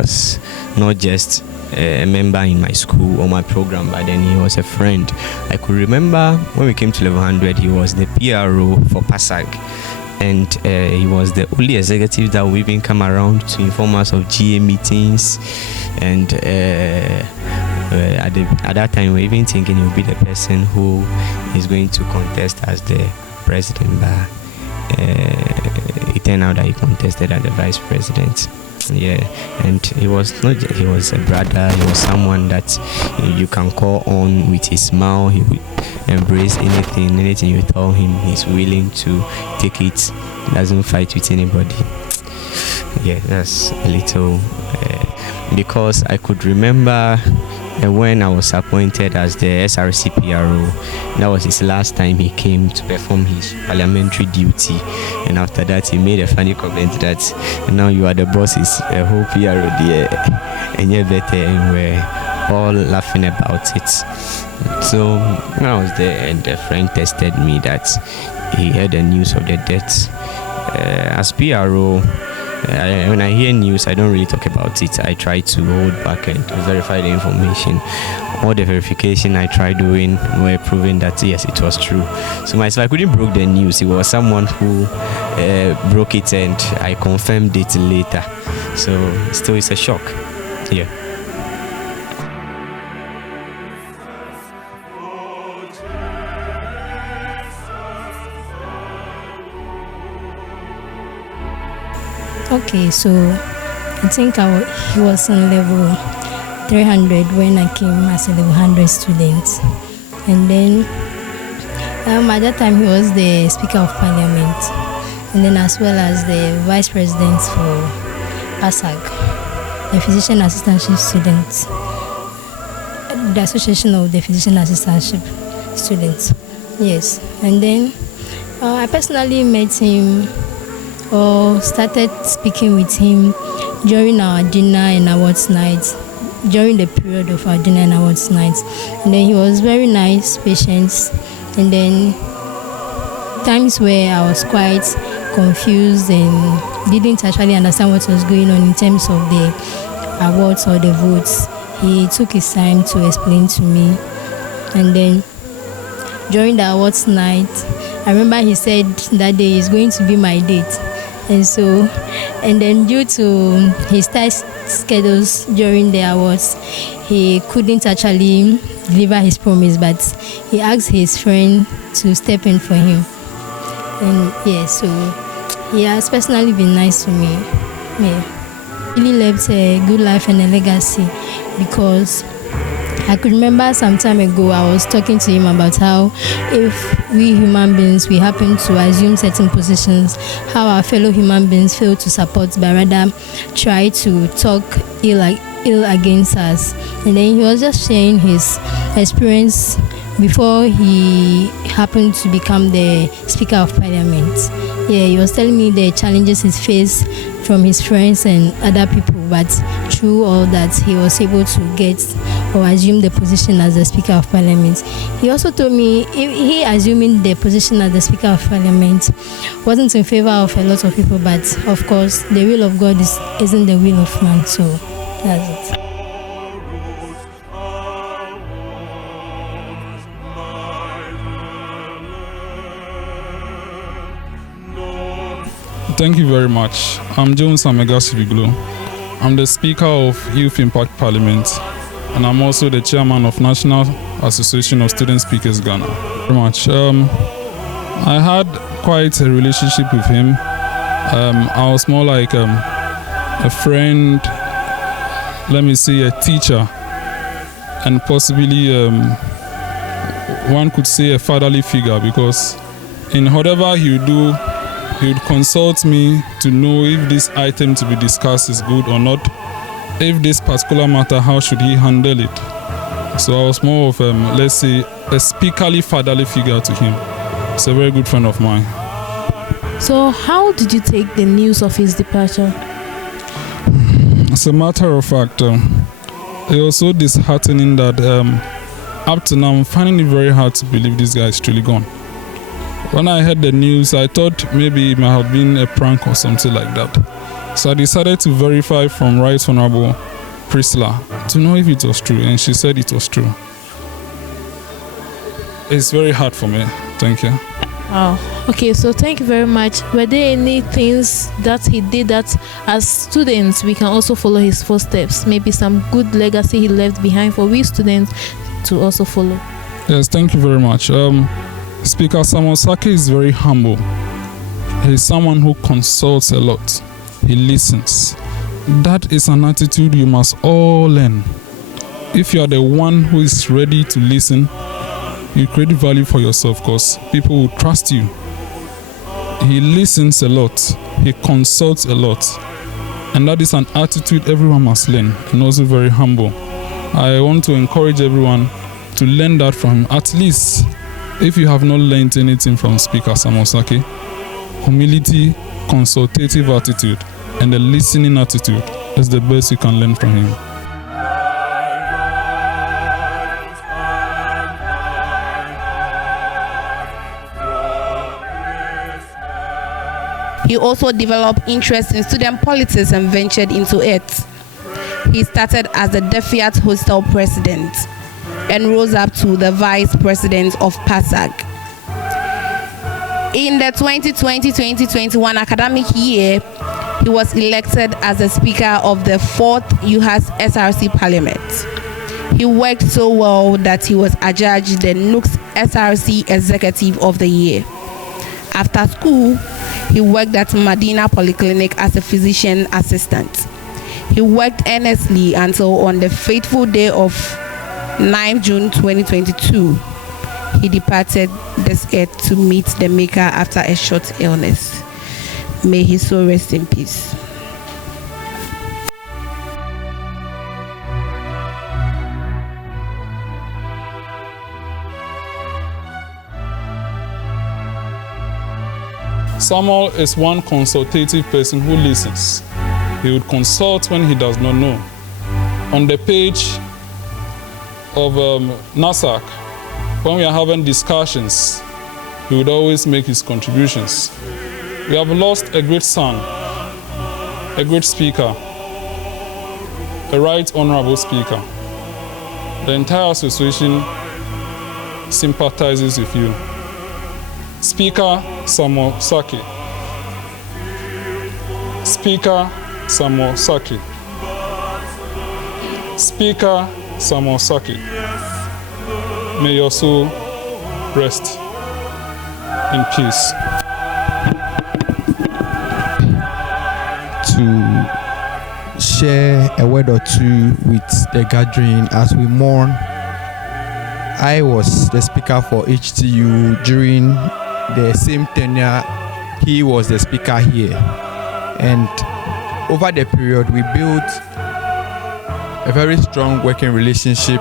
was not just a member in my school or my program, but then he was a friend. I could remember when we came to level 100, he was the PRO for PASAG, and he was the only executive that would even come around to inform us of GA meetings. And at that time, we were even thinking he would be the person who is going to contest as the president, but it turned out that he contested as the vice president. Yeah, and he was a brother. He was someone that you can call on with his smile. He would embrace anything you tell him. He's willing to take it. Doesn't fight with anybody. Yeah, that's a little because I could remember when I was appointed as the SRC PRO. That was his last time he came to perform his parliamentary duty, and after that he made a funny comment that now you are the bosses, a whole PRO there, and you're better, and we're all laughing about it. So when I was there, and a friend tested me that he heard the news of the death. As PRO, when I hear news, I don't really talk about it. I try to hold back and to verify the information. All the verification I tried doing were proving that yes, it was true. So myself, I couldn't broke the news. It was someone who broke it, and I confirmed it later. So still, it's a shock. Yeah. Okay, so I think he was on level 300 when I came as a level 100 student. And then at that time he was the Speaker of Parliament, and then as well as the Vice President for ASAG, the Physician Assistantship Students, the Association of the Physician Assistantship Students. Yes, and then I personally met him or started speaking with him during our dinner and awards nights, during the period of our dinner and awards nights. And then he was very nice, patient, and then times where I was quite confused and didn't actually understand what was going on in terms of the awards or the votes, he took his time to explain to me. And then during the awards night, I remember he said that day is going to be my date. And then due to his tight schedules during the awards, he couldn't actually deliver his promise, but he asked his friend to step in for him. And yeah, so he has personally been nice to me. Yeah, really left a good life and a legacy, because I could remember some time ago I was talking to him about how if we human beings, we happen to assume certain positions, how our fellow human beings fail to support but rather try to talk ill against us. And then he was just sharing his experience before he happened to become the Speaker of Parliament. Yeah, he was telling me the challenges he faced from his friends and other people, but through all that, he was able to get or assume the position as the Speaker of Parliament. He also told me he assuming the position as the Speaker of Parliament wasn't in favor of a lot of people, but of course, the will of God isn't the will of man, so that's it. Thank you very much. I'm Jones Amega. I'm the Speaker of Youth Impact Parliament, and I'm also the Chairman of National Association of Student Speakers Ghana. Very much. I had quite a relationship with him. I was more like a friend, let me say a teacher, and possibly one could say a fatherly figure, because in whatever he would do, he would consult me to know if this item to be discussed is good or not. If this particular matter, how should he handle it? So I was more of, let's say, a speakerly fatherly figure to him. He's a very good friend of mine. So how did you take the news of his departure? As a matter of fact, it was so disheartening that up to now I'm finding it very hard to believe this guy is truly gone. When I heard the news, I thought maybe it might have been a prank or something like that. So I decided to verify from Right Honorable Priscilla to know if it was true, and she said it was true. It's very hard for me. Thank you. Wow. Okay, so thank you very much. Were there any things that he did that as students we can also follow his footsteps? Maybe some good legacy he left behind for we students to also follow? Yes, thank you very much. Speaker Samuel Sacky is very humble. He's someone who consults a lot. He listens. That is an attitude you must all learn. If you are the one who is ready to listen, you create value for yourself because people will trust you. He listens a lot. He consults a lot. And that is an attitude everyone must learn, and also very humble. I want to encourage everyone to learn that from him. At least, if you have not learned anything from Speaker Samuel Sacky, humility, consultative attitude, and the listening attitude is the best you can learn from him. He also developed interest in student politics and ventured into it. He started as the Defiat Hostel president and rose up to the vice president of PASAG. In the 2020-2021 academic year, he was elected as the speaker of the 4th Uhas SRC Parliament. He worked so well that he was adjudged the NUC's SRC Executive of the Year. After school, he worked at Medina Polyclinic as a physician assistant. He worked earnestly until on the fateful day of 9 June 2022, he departed this earth to meet the Maker after a short illness. May his soul rest in peace. Samuel is one consultative person who listens. He would consult when he does not know. On the page of NASAC, when we are having discussions, he would always make his contributions. We have lost a great son, a great speaker, a right honorable speaker. The entire association sympathizes with you. Speaker Samuel Sacky. Speaker Samuel Sacky. Speaker Samuel Sacky. May your soul rest in peace. To share a word or two with the gathering as we mourn. I was the speaker for HTU during the same tenure he was the speaker here, and over the period we built a very strong working relationship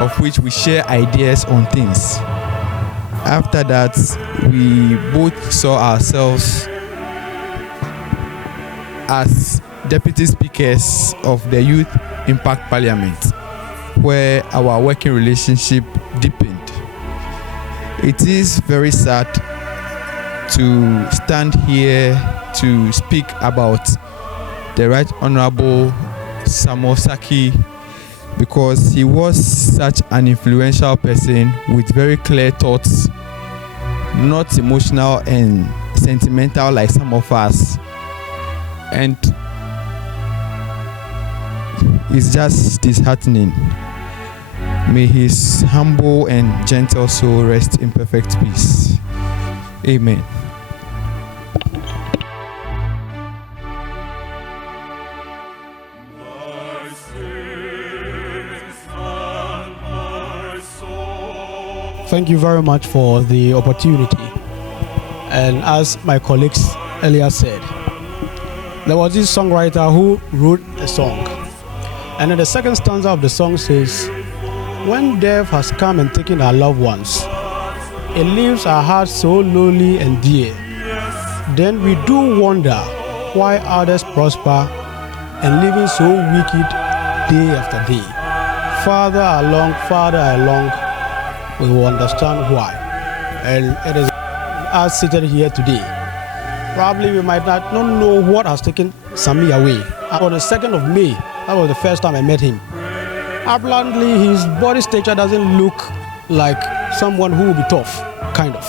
of which we share ideas on things. After that, we both saw ourselves as deputy speakers of the Youth Impact Parliament, where our working relationship deepened. It is very sad to stand here to speak about the Right Honorable Samuel Sacky, because he was such an influential person with very clear thoughts, not emotional and sentimental like some of us. And it's just disheartening. May his humble and gentle soul rest in perfect peace. Amen. Thank you very much for the opportunity. And as my colleagues earlier said, there was this songwriter who wrote a song. And then the second stanza of the song says, when death has come and taken our loved ones, it leaves our hearts so lowly and dear. Then we do wonder why others prosper and living so wicked day after day. Farther along, we will understand why. And it is us seated here today probably we might not know what has taken Sammy away. On the 2nd of May, that was the first time I met him. Apparently, his body stature doesn't look like someone who will be tough, kind of.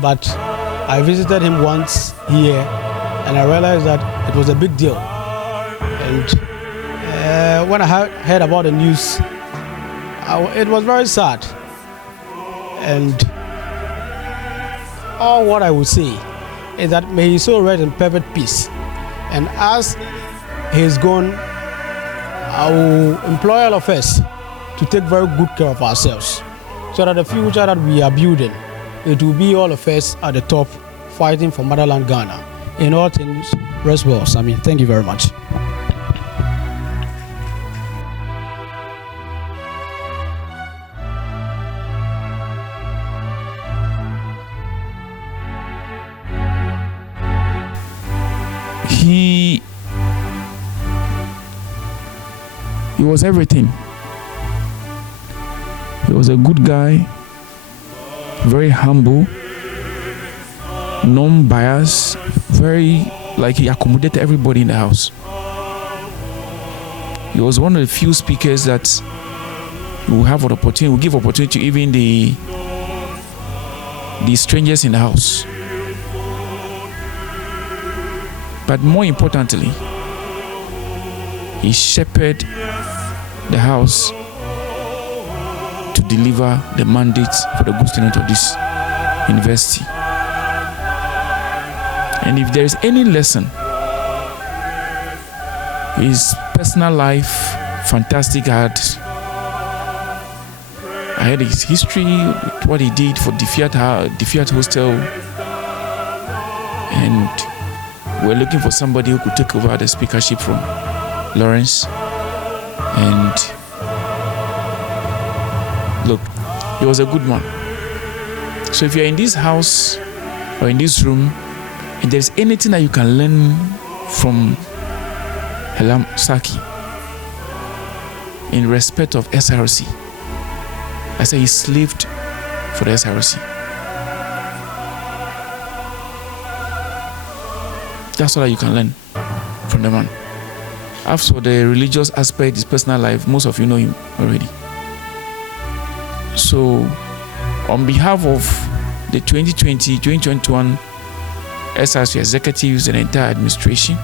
But I visited him once here, and I realized that it was a big deal. And when I heard about the news, it was very sad. And all what I would say is that may he so rest in perfect peace. And as he is gone, I will employ all of us to take very good care of ourselves, so that the future that we are building, it will be all of us at the top fighting for motherland Ghana. In all things, rest well, Sammy. Thank you very much. He was everything. He was a good guy, very humble, non-biased, he accommodated everybody in the house. He was one of the few speakers that will give opportunity to even the strangers in the house. But more importantly, he shepherded the house to deliver the mandate for the good student of this university. And if there is any lesson, his personal life, fantastic. I heard his history, what he did for the Fiat Hostel, and we're looking for somebody who could take over the speakership from Lawrence. And look, he was a good man. So if you're in this house or in this room, and there's anything that you can learn from Sacky in respect of SRC, I say he slaved for the SRC. That's all that you can learn from the man. As for the religious aspect, his personal life, most of you know him already. So, on behalf of the 2020-2021 SRC executives and the entire administration,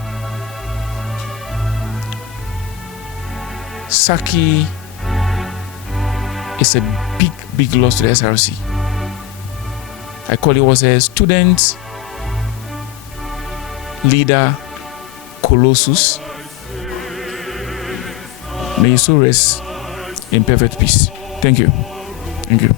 Sacky is a big loss to the SRC. I call it was a student leader colossus. May you so rest in perfect peace. Thank you. Thank you.